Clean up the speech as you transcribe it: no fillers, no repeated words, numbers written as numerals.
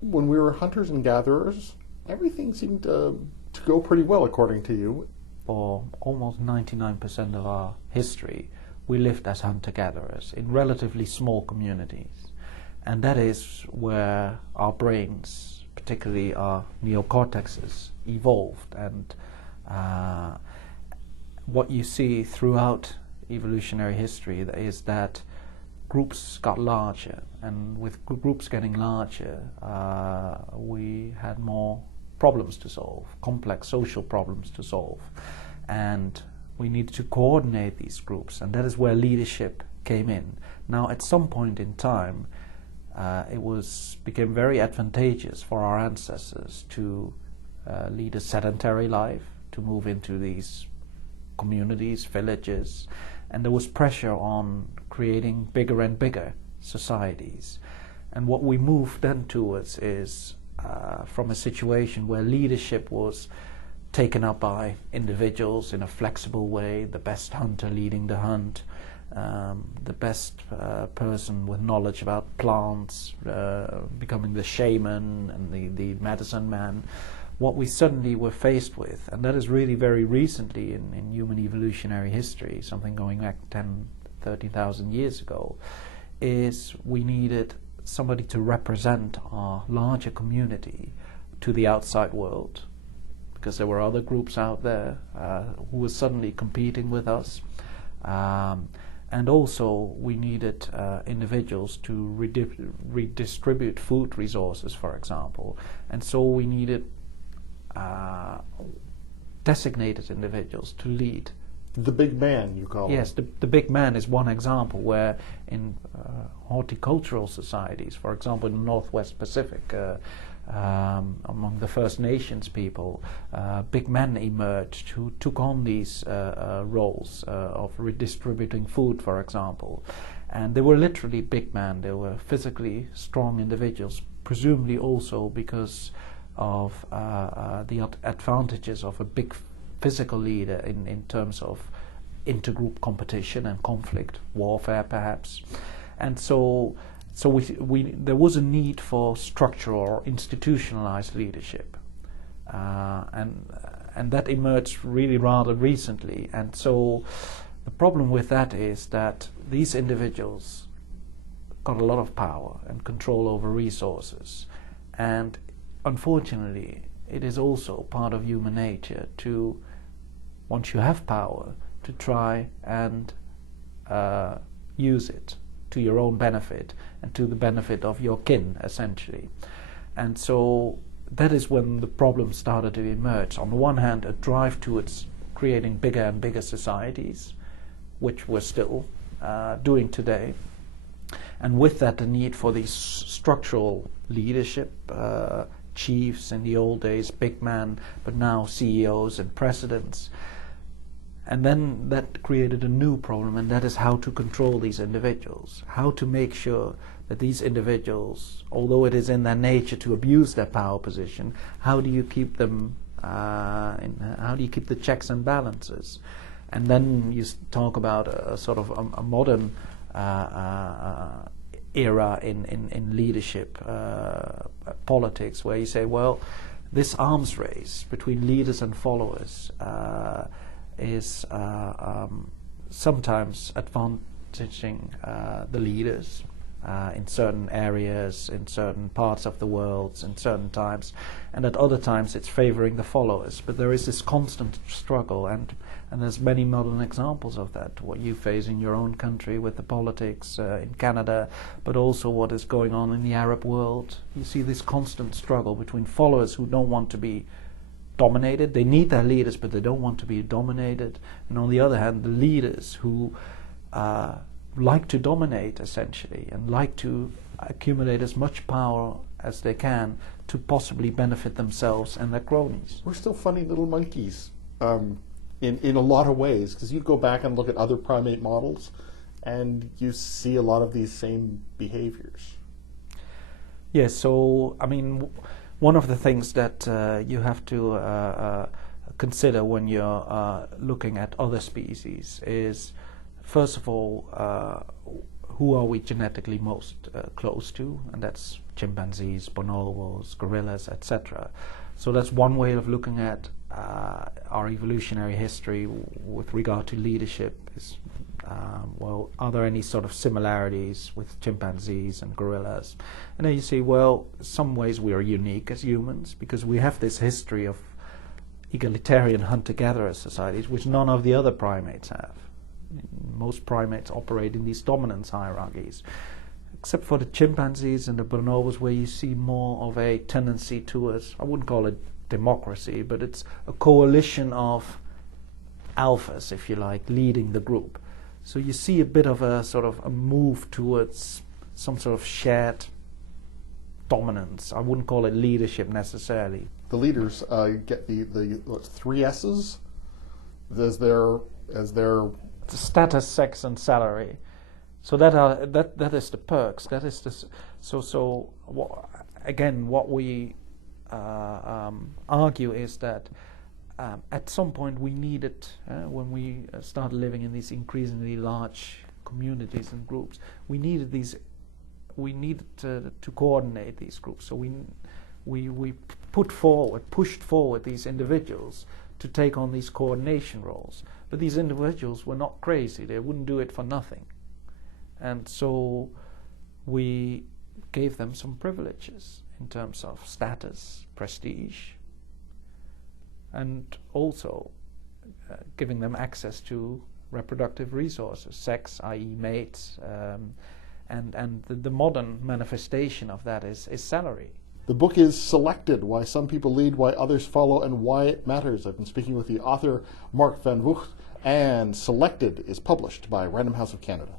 When we were hunters and gatherers, everything seemed to go pretty well, according to you. For almost 99% of our history, we lived as hunter-gatherers in relatively small communities. And that is where our brains, particularly our neocortexes, evolved. And what you see throughout evolutionary history is that groups got larger, and with groups getting larger, we had more problems to solve, complex social problems to solve, and we needed to coordinate these groups, and that is where leadership came in. Now, at some point in time, became very advantageous for our ancestors to lead a sedentary life, to move into these communities, villages, and there was pressure on creating bigger and bigger societies. And what we moved then towards is from a situation where leadership was taken up by individuals in a flexible way, the best hunter leading the hunt, the best person with knowledge about plants becoming the shaman and the medicine man. What we suddenly were faced with, and that is really very recently in human evolutionary history, something going back 10, 30,000 years ago, is we needed somebody to represent our larger community to the outside world, because there were other groups out there who were suddenly competing with us. And also we needed individuals to redistribute food resources, for example. And so we needed designated individuals to lead. The big man, you call Yes, him. the big man is one example where in horticultural societies, for example in the Northwest Pacific, among the First Nations people, big men emerged who took on these roles of redistributing food, for example. And they were literally big men. They were physically strong individuals, presumably also because of the advantages of a big physical leader in terms of intergroup competition and conflict, warfare perhaps. And so there was a need for structural or institutionalized leadership, and that emerged really rather recently. And so the problem with that is that these individuals got a lot of power and control over resources, and unfortunately it is also part of human nature to, once you have power, to try and use it to your own benefit and to the benefit of your kin, essentially. And so that is when the problem started to emerge. On the one hand, a drive towards creating bigger and bigger societies, which we're still doing today. And with that, the need for these structural leadership, chiefs in the old days, big men, but now CEOs and presidents. And then that created a new problem, and that is how to control these individuals, how to make sure that these individuals, although it is in their nature to abuse their power position, how do you keep them, how do you keep the checks and balances? And then you talk about a sort of a modern era in leadership politics, where you say, well, this arms race between leaders and followers is sometimes advantaging the leaders in certain areas, in certain parts of the world, in certain times, and at other times it's favoring the followers. But there is this constant struggle, and there's many modern examples of that, what you face in your own country with the politics in Canada, but also what is going on in the Arab world. You see this constant struggle between followers who don't want to be dominated. They need their leaders, but they don't want to be dominated. And on the other hand, the leaders who like to dominate, essentially, and like to accumulate as much power as they can to possibly benefit themselves and their cronies. We're still funny little monkeys in a lot of ways, because you go back and look at other primate models and you see a lot of these same behaviors. Yes, so, I mean, one of the things that you have to consider when you're looking at other species is, first of all, who are we genetically most close to, and that's chimpanzees, bonobos, gorillas, etc. So that's one way of looking at our evolutionary history with regard to leadership. Is well, are there any sort of similarities with chimpanzees and gorillas? And then you see, well, in some ways we are unique as humans because we have this history of egalitarian hunter-gatherer societies, which none of the other primates have. Most primates operate in these dominance hierarchies, except for the chimpanzees and the bonobos, where you see more of a tendency towards, I wouldn't call it democracy, but it's a coalition of alphas, if you like, leading the group. So you see a bit of a sort of a move towards some sort of shared dominance. I wouldn't call it leadership necessarily. The leaders get the what, 3 S's as their status, sex, and salary. So that is the perks. That is the what we argue is that at some point we needed, when we started living in these increasingly large communities and groups, we needed to coordinate these groups. So we pushed forward these individuals to take on these coordination roles. But these individuals were not crazy. They wouldn't do it for nothing. And so we gave them some privileges in terms of status, prestige, and also giving them access to reproductive resources, sex, i.e. mates, and the modern manifestation of that is salary. The book is Selected: Why Some People Lead, Why Others Follow, and Why It Matters. I've been speaking with the author, Mark Van Vugt, and Selected is published by Random House of Canada.